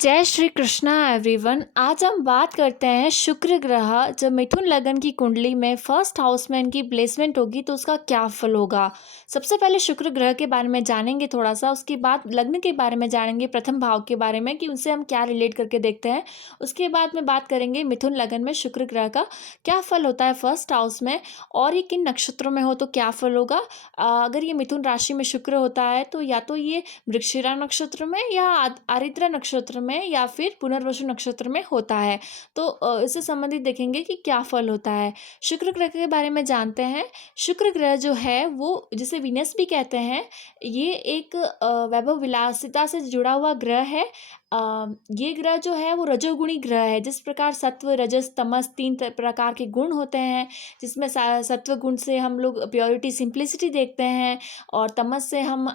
जय श्री कृष्णा एवरीवन। आज हम बात करते हैं शुक्र ग्रह जब मिथुन लगन की कुंडली में फर्स्ट हाउस में इनकी प्लेसमेंट होगी तो उसका क्या फल होगा। सबसे पहले शुक्र ग्रह के बारे में जानेंगे थोड़ा सा, उसके बाद लग्न के बारे में जानेंगे, प्रथम भाव के बारे में कि उनसे हम क्या रिलेट करके देखते हैं। उसके बाद में बात करेंगे मिथुन लगन में शुक्र ग्रह का क्या फल होता है फर्स्ट हाउस में, और ये किन नक्षत्रों में हो तो क्या फल होगा। अगर ये मिथुन राशि में शुक्र होता है तो या तो ये मृगशिरा नक्षत्र में या आरिद्रा नक्षत्र में या फिर पुनर्वसु नक्षत्र में होता है। तो इससे संबंधित देखेंगे कि क्या फल होता है। शुक्र ग्रह के बारे में जानते हैं। शुक्र ग्रह जो है वो जिसे वीनस भी कहते हैं, ये एक वैभव विलासिता से जुड़ा हुआ ग्रह है। ये ग्रह जो है वो रजोगुणी ग्रह है। जिस प्रकार सत्व रजस तमस तीन प्रकार के गुण होते हैं, जिसमें सत्व गुण से हम लोग प्योरिटी सिंप्लिसिटी देखते हैं, और तमस से हम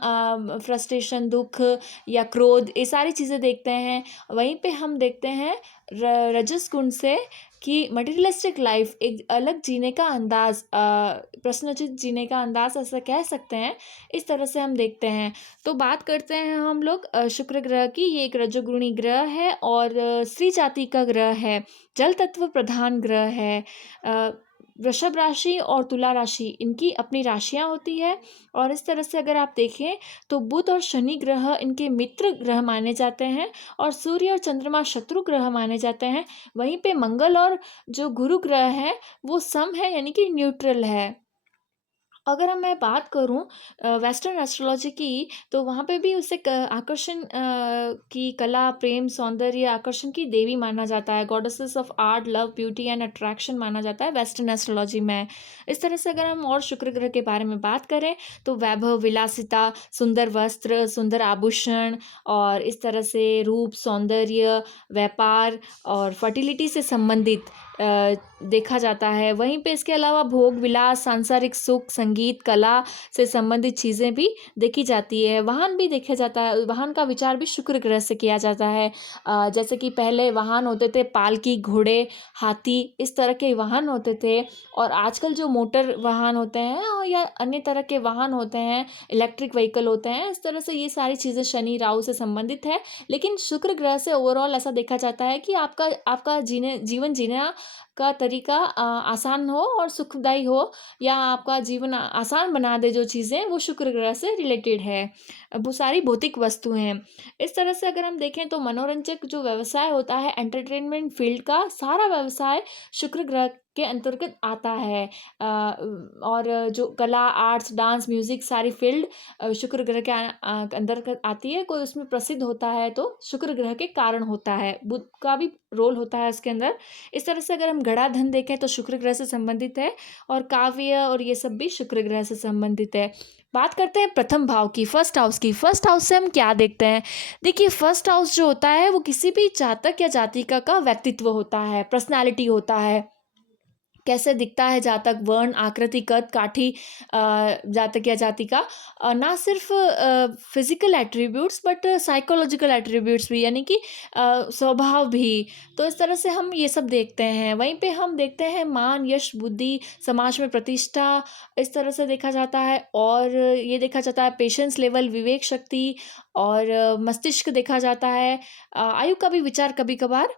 फ्रस्ट्रेशन दुख या क्रोध ये सारी चीज़ें देखते हैं। वहीं पे हम देखते हैं रजस गुण से कि मटेरियलिस्टिक लाइफ एक अलग जीने का अंदाज, प्रश्नोचित जीने का अंदाज ऐसा कह सकते हैं। इस तरह से हम देखते हैं। तो बात करते हैं हम लोग शुक्र ग्रह की। ये एक रजोगुणी ग्रह है और स्त्री जाति का ग्रह है, जल तत्व प्रधान ग्रह है। वृषभ राशि और तुला राशि इनकी अपनी राशियां होती है। और इस तरह से अगर आप देखें तो बुध और शनि ग्रह इनके मित्र ग्रह माने जाते हैं, और सूर्य और चंद्रमा शत्रु ग्रह माने जाते हैं। वहीं पे मंगल और जो गुरु ग्रह है वो सम है, यानी कि न्यूट्रल है। अगर मैं बात करूं वेस्टर्न एस्ट्रोलॉजी की, तो वहाँ पे भी उसे आकर्षण की कला प्रेम सौंदर्य आकर्षण की देवी माना जाता है। Goddesses of art love beauty and attraction माना जाता है वेस्टर्न एस्ट्रोलॉजी में। इस तरह से अगर हम और शुक्र ग्रह के बारे में बात करें तो वैभव विलासिता, सुंदर वस्त्र, सुंदर आभूषण, और इस तरह से रूप सौंदर्य व्यापार और फर्टिलिटी से संबंधित देखा जाता है। वहीं पे इसके अलावा भोग विलास सांसारिक सुख संगीत कला से संबंधित चीज़ें भी देखी जाती है। वाहन भी देखा जाता है, वाहन का विचार भी शुक्र ग्रह से किया जाता है। जैसे कि पहले वाहन होते थे पालकी घोड़े हाथी, इस तरह के वाहन होते थे। और आजकल जो मोटर वाहन होते हैं और या अन्य तरह के वाहन होते हैं, इलेक्ट्रिक व्हीकल होते हैं, इस तरह से ये सारी चीज़ें शनि राहु से संबंधित है। लेकिन शुक्र ग्रह से ओवरऑल ऐसा देखा जाता है कि आपका आपका जीवन जीना का तरीका आसान हो और सुखदायी हो, या आपका जीवन आसान बना दे जो चीज़ें, वो शुक्र ग्रह से रिलेटेड है। वो सारी भौतिक वस्तुएं हैं। इस तरह से अगर हम देखें तो मनोरंजक जो व्यवसाय होता है एंटरटेनमेंट फील्ड का सारा व्यवसाय शुक्र ग्रह के अंतर्गत आता है। और जो कला आर्ट्स डांस म्यूजिक सारी फील्ड शुक्र ग्रह के अंतर्गत आती है। कोई उसमें प्रसिद्ध होता है तो शुक्र ग्रह के कारण होता है, बुध का भी रोल होता है इसके अंदर। इस तरह से अगर हम गड़ा धन देखें तो शुक्र ग्रह से संबंधित है, और काव्य और ये सब भी शुक्र ग्रह से संबंधित है। बात करते हैं प्रथम भाव की, फर्स्ट हाउस की। फर्स्ट हाउस से हम क्या देखते हैं। देखिए फर्स्ट हाउस जो होता है वो किसी भी जातक या जातिका का व्यक्तित्व होता है, पर्सनालिटी होता है। कैसे दिखता है जातक, वर्ण आकृति कद काठी, जातक या जातिका, ना सिर्फ physical attributes but psychological attributes भी, यानी कि स्वभाव भी। तो इस तरह से हम ये सब देखते हैं। वहीं पे हम देखते हैं मान यश बुद्धि समाज में प्रतिष्ठा, इस तरह से देखा जाता है। और ये देखा जाता है पेशेंस लेवल विवेक शक्ति, और मस्तिष्क देखा जाता है। आयु का भी विचार कभी कभार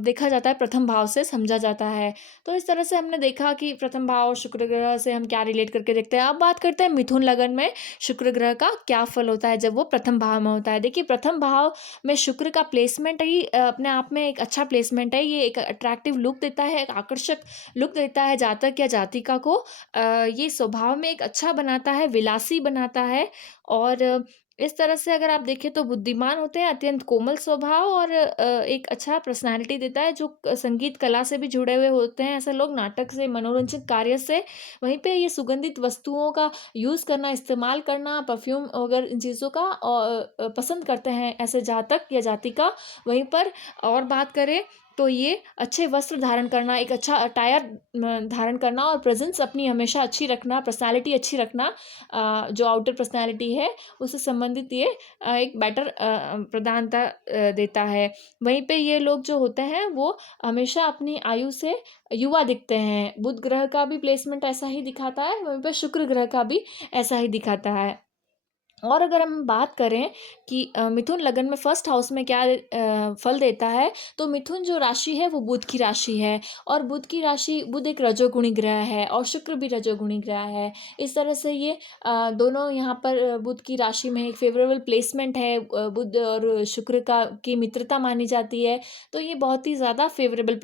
देखा जाता है, प्रथम भाव से समझा जाता है। तो इस तरह से हमने देखा कि प्रथम भाव शुक्र ग्रह से हम क्या रिलेट करके देखते हैं। अब बात करते हैं मिथुन लगन में शुक्र ग्रह का क्या फल होता है जब वो प्रथम भाव में होता है। देखिए प्रथम भाव में शुक्र का प्लेसमेंट ही अपने आप में एक अच्छा प्लेसमेंट है। ये एक अट्रैक्टिव लुक देता है, एक आकर्षक लुक देता है जातक या जातिका को। ये स्वभाव में एक अच्छा बनाता है, विलासी बनाता है। और इस तरह से अगर आप देखें तो बुद्धिमान होते हैं, अत्यंत कोमल स्वभाव, और एक अच्छा पर्सनालिटी देता है। जो संगीत कला से भी जुड़े हुए होते हैं ऐसे लोग, नाटक से मनोरंजन कार्य से। वहीं पे ये सुगंधित वस्तुओं का यूज़ करना इस्तेमाल करना परफ्यूम वगैरह इन चीज़ों का पसंद करते हैं ऐसे जातक या जातिका। वहीं पर और बात करें तो ये अच्छे वस्त्र धारण करना, एक अच्छा अटायर धारण करना, और प्रेजेंस अपनी हमेशा अच्छी रखना, पर्सनालिटी अच्छी रखना, जो आउटर पर्सनालिटी है उससे संबंधित ये एक बेटर प्रधानता देता है। वहीं पे ये लोग जो होते हैं वो हमेशा अपनी आयु से युवा दिखते हैं। बुध ग्रह का भी प्लेसमेंट ऐसा ही दिखाता है, वहीं पे शुक्र ग्रह का भी ऐसा ही दिखाता है। और अगर हम बात करें कि मिथुन लगन में फर्स्ट हाउस में क्या फल देता है, तो मिथुन जो राशि है वो बुध की राशि है, और बुध की राशि, बुध एक रजोगुणी ग्रह है और शुक्र भी रजोगुणी ग्रह है। इस तरह से ये दोनों यहाँ पर बुध की राशि में एक फेवरेबल प्लेसमेंट है। बुध और शुक्र का की मित्रता मानी जाती है, तो ये बहुत ही ज़्यादा फेवरेबल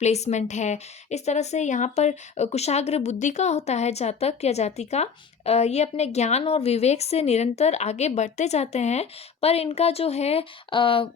प्लेसमेंट है। इस तरह से यहाँ पर कुशाग्र बुद्धि का होता है जातक या जातिका। ये अपने ज्ञान और विवेक से निरंतर आगे बढ़ते जाते हैं, पर इनका जो है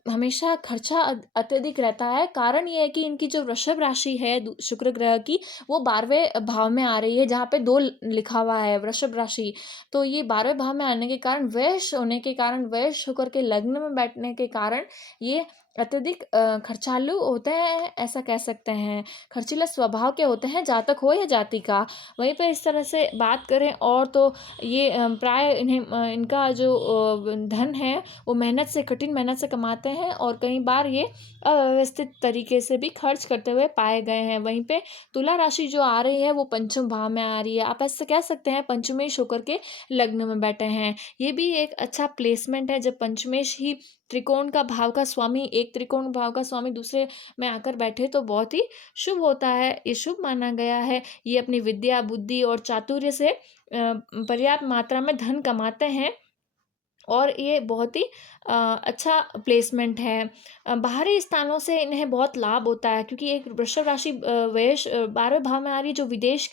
हमेशा खर्चा अत्यधिक रहता है। कारण ये है कि इनकी जो वृषभ राशि है शुक्र ग्रह की, वो 12वें भाव में आ रही है, जहाँ पे 2 लिखा हुआ है वृषभ राशि। तो ये 12वें भाव में आने के कारण, वैश होने के कारण, वैश होकर के लग्न में बैठने के कारण ये अत्यधिक खर्चालू होते हैं, ऐसा कह सकते हैं। खर्चीला स्वभाव के होते हैं, जातक हो या जातिका। वहीं पे इस तरह से बात करें और तो ये प्राय इन्हें इनका जो धन है वो मेहनत से, कठिन मेहनत से कमाते हैं, और कई बार ये अव्यवस्थित तरीके से भी खर्च करते हुए पाए गए हैं। वहीं पे तुला राशि जो आ रही है वो पंचम भाव में आ रही है। आप ऐसे कह सकते हैं पंचमेश होकर के लग्न में बैठे हैं। ये भी एक अच्छा प्लेसमेंट है, जब पंचमेश ही त्रिकोण का भाव का स्वामी, एक त्रिकोण भाव का स्वामी दूसरे में आकर बैठे तो बहुत ही शुभ होता है। ये शुभ माना गया है। ये अपनी विद्या, बुद्धि और चातुर्य से पर्याप्त मात्रा में धन कमाते हैं, और ये बहुत ही अच्छा प्लेसमेंट है। बाहरी स्थानों से इन्हें बहुत लाभ होता है, क्योंकि एक वृषभ राशि व्यय 12वें भाव में आ रही है, जो विदेश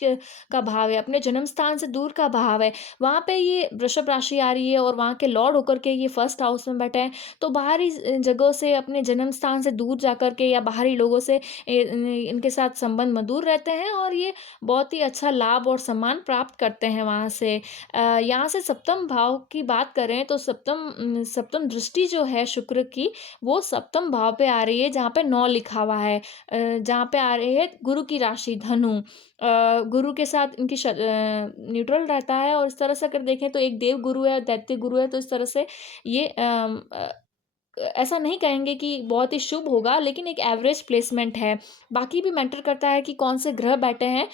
का भाव है, अपने जन्म स्थान से दूर का भाव है। वहाँ पे ये वृषभ राशि आ रही है और वहाँ के लॉर्ड होकर के ये फर्स्ट हाउस में बैठे हैं, तो बाहरी जगहों से, अपने जन्म स्थान से दूर जा कर के या बाहरी लोगों से इनके साथ संबंध मधुर रहते हैं, और ये बहुत ही अच्छा लाभ और सम्मान प्राप्त करते हैं वहाँ से। यहाँ से सप्तम भाव की बात करें तो सप्तम दृष्टि जो है शुक्र की, वो सप्तम भाव पे आ रही है, जहाँ पे 9 लिखा हुआ है। जहाँ पे आ रही है गुरु की राशि धनु। गुरु के साथ इनकी न्यूट्रल रहता है, और इस तरह से अगर देखें तो एक देव गुरु है, दैत्य गुरु है, तो इस तरह से ये ऐसा नहीं कहेंगे कि बहुत ही शुभ होगा, लेकिन एक एवरेज प्लेसमेंट है। बाकी भी मैटर करता है कि कौन से ग्रह बैठे हैं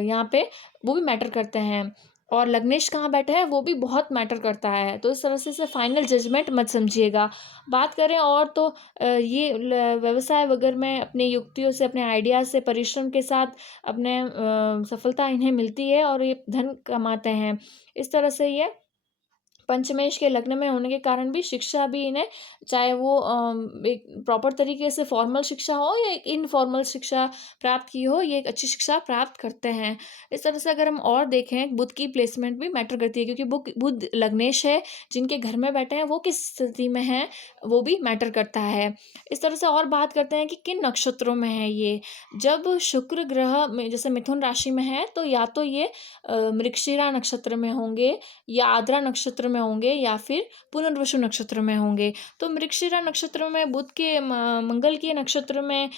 यहाँ पे, वो भी मैटर करते हैं, और लग्नेश कहाँ बैठे हैं वो भी बहुत मैटर करता है। तो इस तरह से इसे फाइनल जजमेंट मत समझिएगा। बात करें और तो ये व्यवसाय वगैरह में अपनी युक्तियों से, अपने आइडियाज़ से, परिश्रम के साथ अपने सफलता इन्हें मिलती है, और ये धन कमाते हैं। इस तरह से ये पंचमेश के लग्न में होने के कारण भी शिक्षा भी इन्हें, चाहे वो एक प्रॉपर तरीके से फॉर्मल शिक्षा हो या एक इनफॉर्मल शिक्षा प्राप्त की हो, ये एक अच्छी शिक्षा प्राप्त करते हैं। इस तरह से अगर हम और देखें, बुध की प्लेसमेंट भी मैटर करती है, क्योंकि बुध बुध लग्नेश है, जिनके घर में बैठे हैं वो किस स्थिति में हैं वो भी मैटर करता है। इस तरह से और बात करते हैं कि किन नक्षत्रों में है ये। जब शुक्र ग्रह में जैसे मिथुन राशि में है, तो या तो ये मृगशिरा नक्षत्र में होंगे, या आद्रा नक्षत्र में होंगे, या फिर पुनर्वसु नक्षत्र में होंगे। तो मृगशिरा नक्षत्र में बुध के मंगल के नक्षत्र में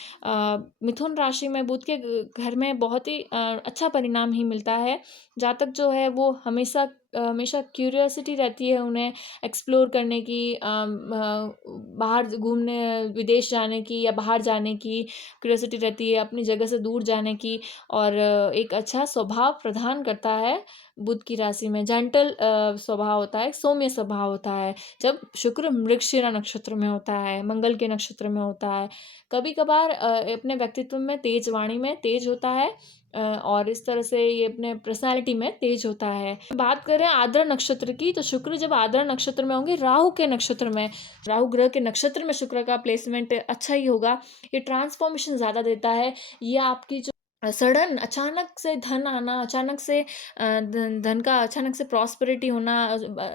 मिथुन राशि में बुध के घर में बहुत ही अच्छा परिणाम ही मिलता है। जातक जो है वो हमेशा हमेशा क्यूरियोसिटी रहती है उन्हें एक्सप्लोर करने की, बाहर घूमने, विदेश जाने की या बाहर जाने की क्यूरियोसिटी रहती है, अपनी जगह से दूर जाने की, और एक अच्छा स्वभाव प्रदान करता है। बुध की राशि में जेंटल स्वभाव होता है, सौम्य स्वभाव होता है, जब शुक्र मृगशिरा नक्षत्र में होता है, मंगल के नक्षत्र में होता है। कभी कभार अपने व्यक्तित्व में तेज, वाणी में तेज होता है, और इस तरह से ये अपने पर्सनालिटी में तेज होता है। बात करें आद्रा नक्षत्र की, तो शुक्र जब आद्रा नक्षत्र में होंगे, राहु के नक्षत्र में, राहु ग्रह के नक्षत्र में शुक्र का प्लेसमेंट अच्छा ही होगा। ये ट्रांसफॉर्मेशन ज़्यादा देता है। ये आपकी जो सडन अचानक से धन आना, अचानक से धन धन का अचानक से प्रॉस्पेरिटी होना,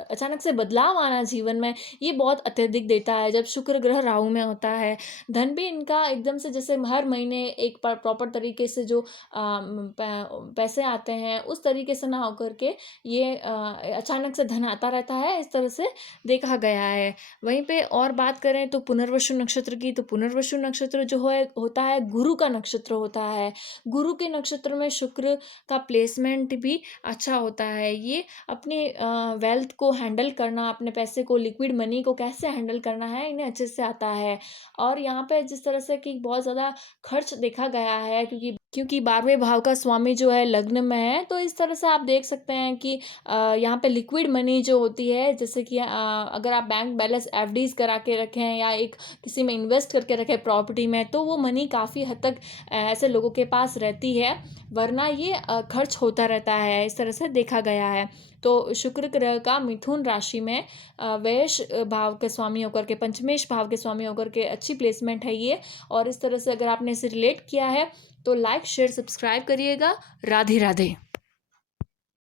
अचानक से बदलाव आना जीवन में, ये बहुत अत्यधिक देता है जब शुक्र ग्रह राहु में होता है। धन भी इनका एकदम से, जैसे हर महीने एक प्रॉपर तरीके से जो पैसे आते हैं उस तरीके से ना होकर के ये अचानक से धन आता रहता है, इस तरह से देखा गया है। वहीं पे और बात करें तो पुनर्वसु नक्षत्र की, तो पुनर्वसु नक्षत्र जो है होता है गुरु का नक्षत्र होता है। गुरु के नक्षत्र में शुक्र का प्लेसमेंट भी अच्छा होता है। ये अपने वेल्थ को हैंडल करना, अपने पैसे को, लिक्विड मनी को कैसे हैंडल करना है, इन्हें अच्छे से आता है। और यहाँ पे जिस तरह से कि बहुत ज़्यादा खर्च देखा गया है, क्योंकि 12वें भाव का स्वामी जो है लग्न में है, तो इस तरह से आप देख सकते हैं कि यहाँ पे लिक्विड मनी जो होती है, जैसे कि अगर आप बैंक बैलेंस एफडीज करा के रखें या एक किसी में इन्वेस्ट करके रखें प्रॉपर्टी में, तो वो मनी काफ़ी हद तक ऐसे लोगों के पास रहती है, वरना ये खर्च होता रहता है, इस तरह से देखा गया है। तो शुक्र ग्रह का मिथुन राशि में वैश भाव के स्वामी होकर के, पंचमेश भाव के स्वामी होकर के अच्छी प्लेसमेंट है ये। और इस तरह से अगर आपने इसे रिलेट किया है तो लाइक शेयर सब्सक्राइब करिएगा। राधे राधे।